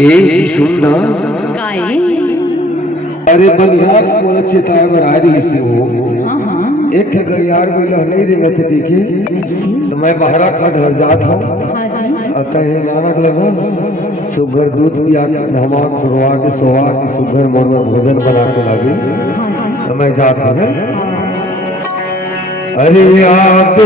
एक सुनना काय अरे बनिहार बोल चिताए में आ रही से वो एक ठगर यार बोला नहीं देगा तो देखे तो मैं बाहरा खा ढर जात हूँ हाँ जी अतः है नानक लगा सुगर दूध पिया नहवा खुरवा के सोवा के सुगर मोर भोजन बना के लागे हाँ जी तो मैं जात हूँ अरे आप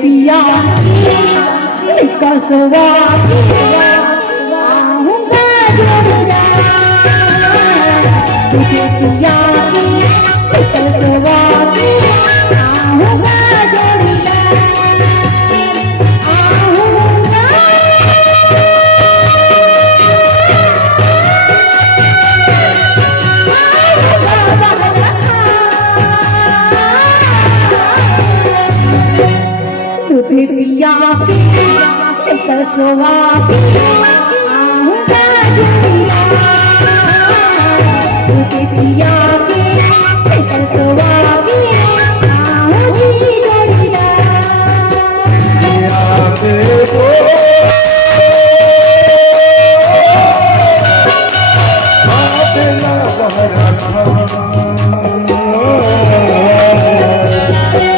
पिया कसवा आऊंगा तुझे पिया कसवा आऊंगा तुझे पिया कसवा आऊंगा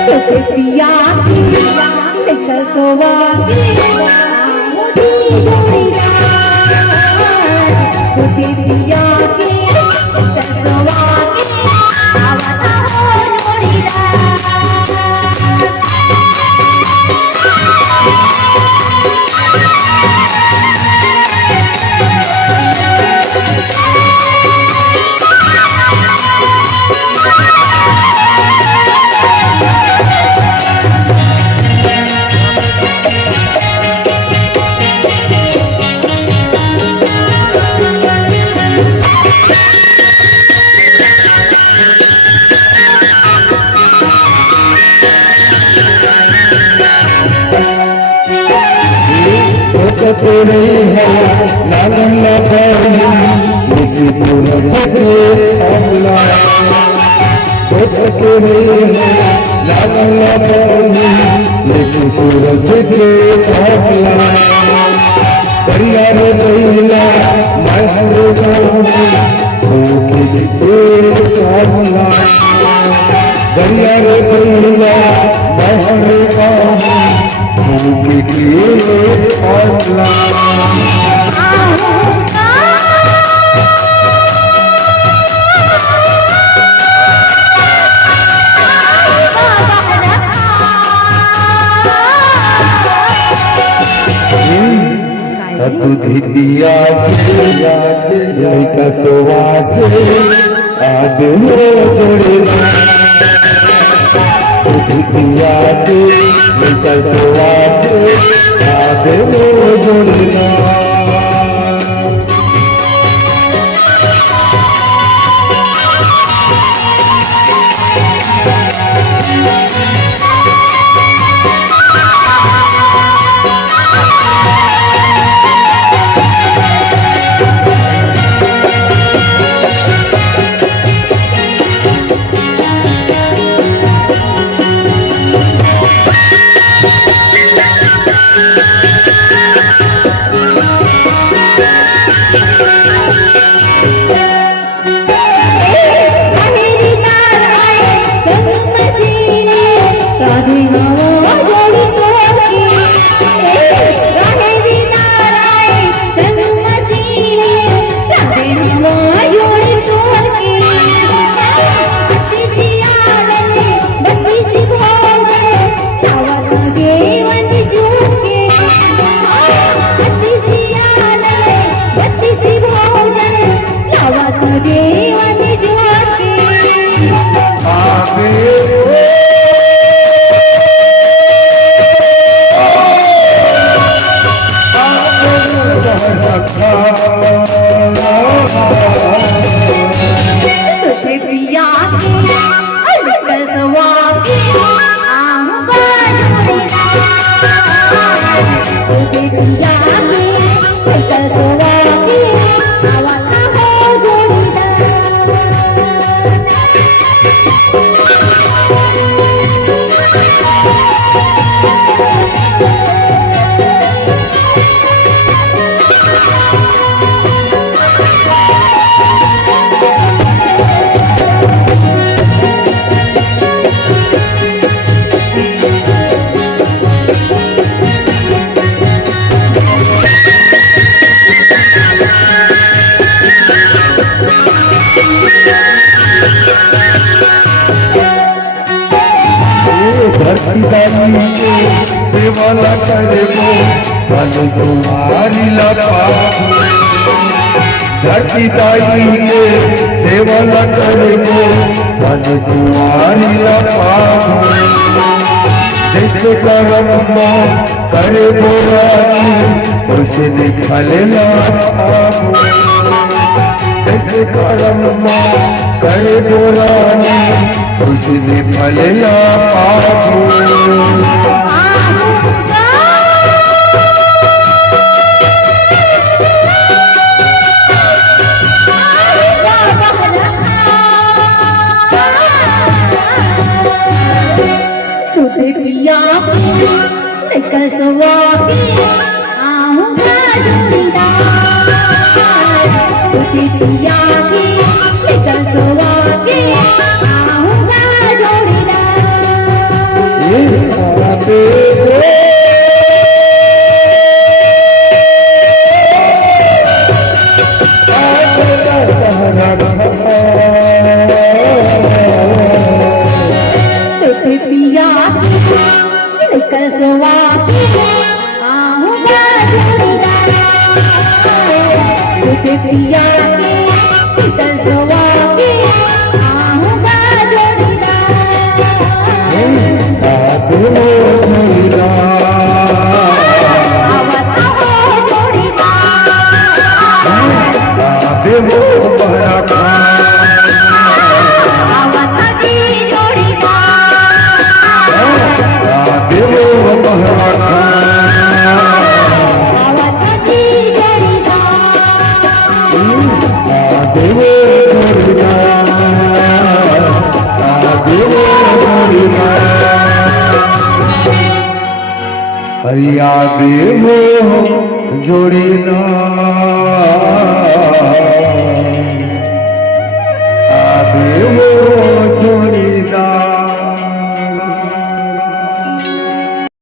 तुझे पिया कसवा पिया कसवा तुझे पिया कसवा नहीं है लालन लगाई लेकिन नहीं है लालन लगाई लेकिन परिवार महिला दिया कसवा आद हो जोड़ना दिया कसवा आद हो जोड़ना निकल सुवागी आवाता हो धरती दानी के सेवा न करे को धन तुम्हारी लपा धरती दाई के सेवा न करे को धन तुम्हारी लपा जैसे कर्म करे बोरानी उसे निकल जैसे कर्म करे बोरानी उसने फलना पाओ तुझे पिया निकल सुवागी आऊंगा जोड़ीदार तुझे पिया निकल सुवागी आऊंगा जोड़ीदार तुझे पिया निकल सुवागी आऊंगा जोड़ीदार तुझे पिया निकल सुवागी आऊंगा जोड़ीदार आवाता हो जोड़ीदार आवाता की हरिया देवो जोड़ीदार